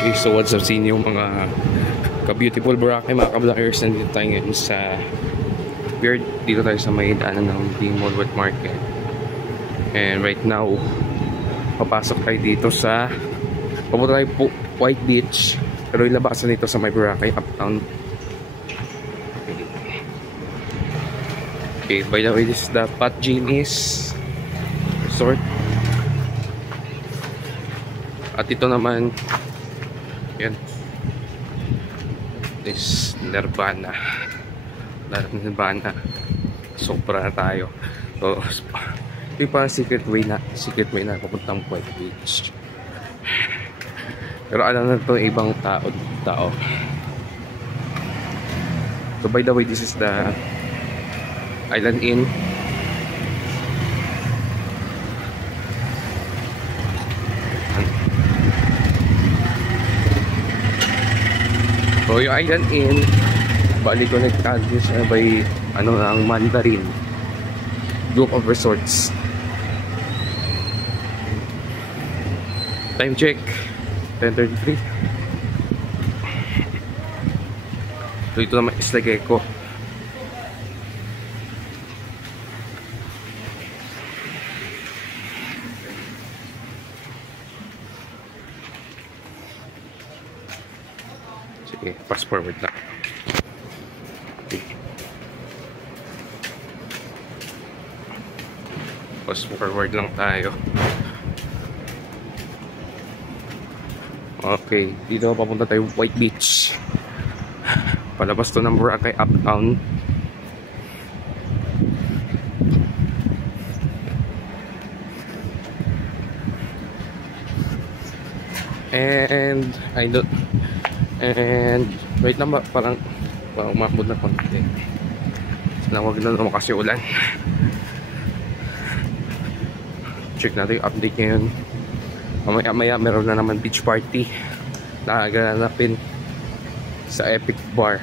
Okay, so what's up sa inyo mga ka-beautiful Boracay, mga ka-vloggers. Nandito tayo ngayon sa dito tayo sa may daanan ng Bimol Wet Market. And right now, papasok tayo dito sa papunta tayo po White Beach. Pero yung labasan dito sa may Boracay Uptown. Okay, by the way, this is the Pat Jinis Resort. At ito naman, yan, is Nirvana. Sobra na tayo. So, yung parang secret way na papuntang White Beach. Pero alam na ito ibang tao. So by the way, this is the Island Inn. So yung Island Inn, bali connected siya by ang Mandarin group of resorts. Time check 10:33. So ito naman Isla Gecko. Sige, fast forward na. Okay. Fast forward lang tayo. Okay, dito papunta tayo White Beach. Palabas to ng Boracay Uptown. And right na parang umabot na konti. Wag na naman kasi ulan. Check natin yung update ngayon. Maya meron na naman beach party na gaganapin sa Epic Bar.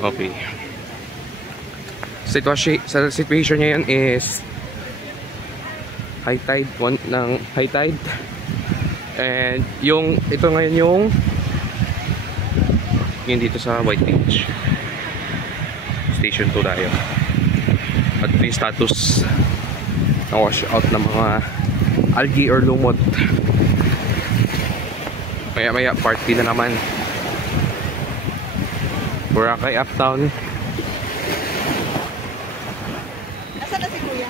Okay. Situation ngayon is high tide, and ito ngayon yung dito sa White Beach. Station 2 tayo. At yung status na wash out ng mga algae or lumot. Maya party na naman. Boracay Uptown. Nasaan na si Kuya?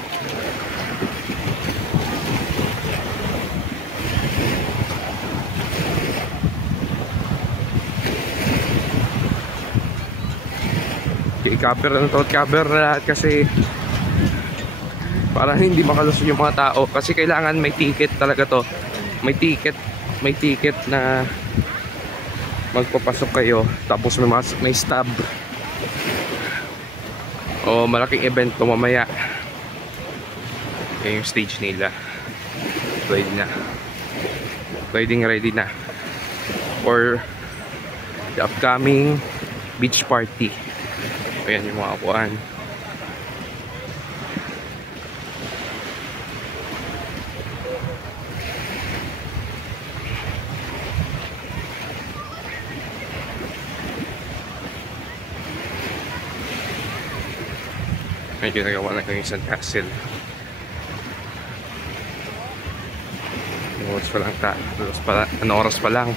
I-cover na to, cover na lahat kasi para hindi makalusot yung mga tao, kasi kailangan may ticket talaga to. May ticket na magpapasok kayo, tapos may stub o malaking event to mamaya. Yan yung stage nila. Ready na for the upcoming beach party. Ayan yung mga kuhaan. Medyo nagawa na kami sa castle. Oras pa lang.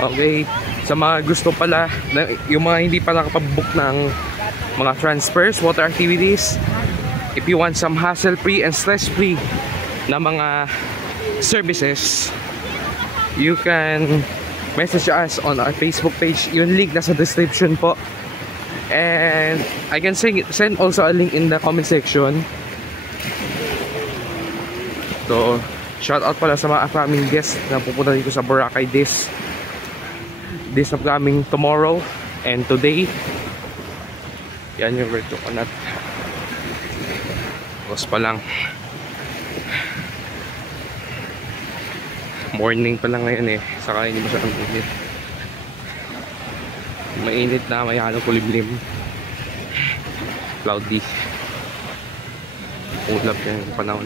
Okay, sa mga gusto pala, yung mga hindi pa nakapag-book ng mga transfers, water activities, if you want some hassle-free and stress-free na mga services, you can message us on our Facebook page. Yung link nasa description po. And I can send also a link in the comment section. So, shout out pala sa mga upcoming guests na pupunta dito sa Boracay this upcoming tomorrow and today. Yan yung red coconut. Tapos pa lang. Morning pa lang ngayon eh. Saka hindi masyadong init. Mainit na, may halong kulimlim. Cloudy. Ulap yan yung panahon.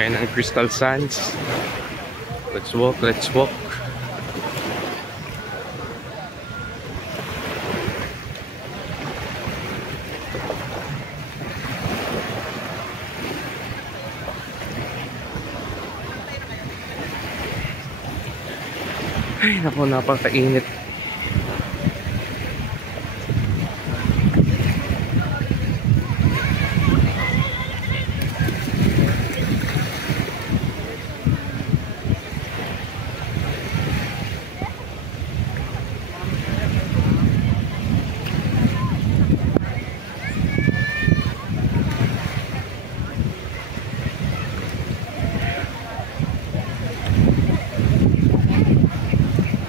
Ayan ang Crystal Sands. Let's walk, let's walk. Ay, naku, napakainit.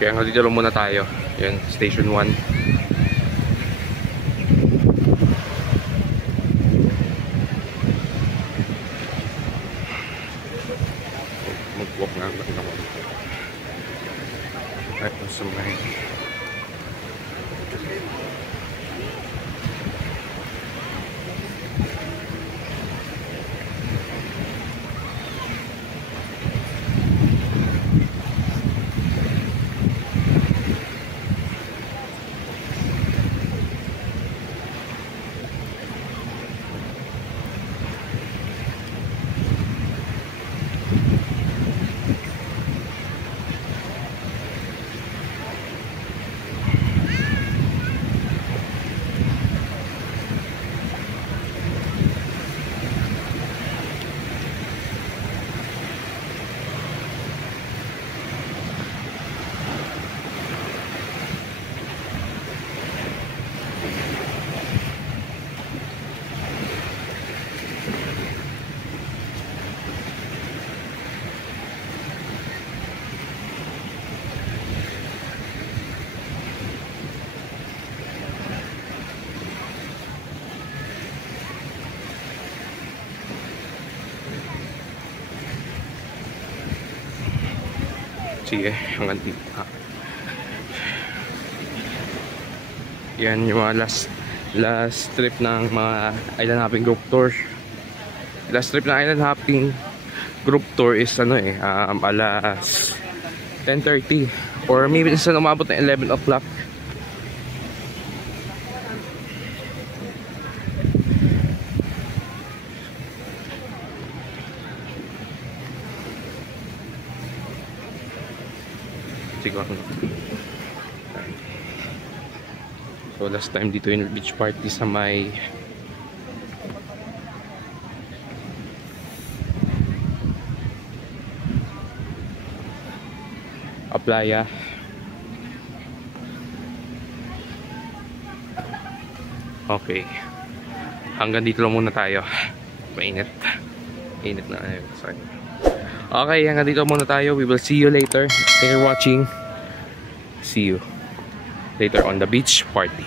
Kaya nga dito lang muna tayo. Yan, Station 1. Mag-walk nga lang naman. Ay, masumay. Sige, hanggang dito. Yan yung mga last trip ng mga island hopping group tour. Last trip ng island hopping group tour is ano eh, alas 10:30 or maybe minsan umabot na 11 o'clock. Siguro. So last time dito yung beach party sa may Playa. Okay. Hanggang dito lang muna tayo. Mainit. Init na. Sorry. Okay, hanggang dito muna tayo. We will see you later. Thank you for watching. See you later on the beach party.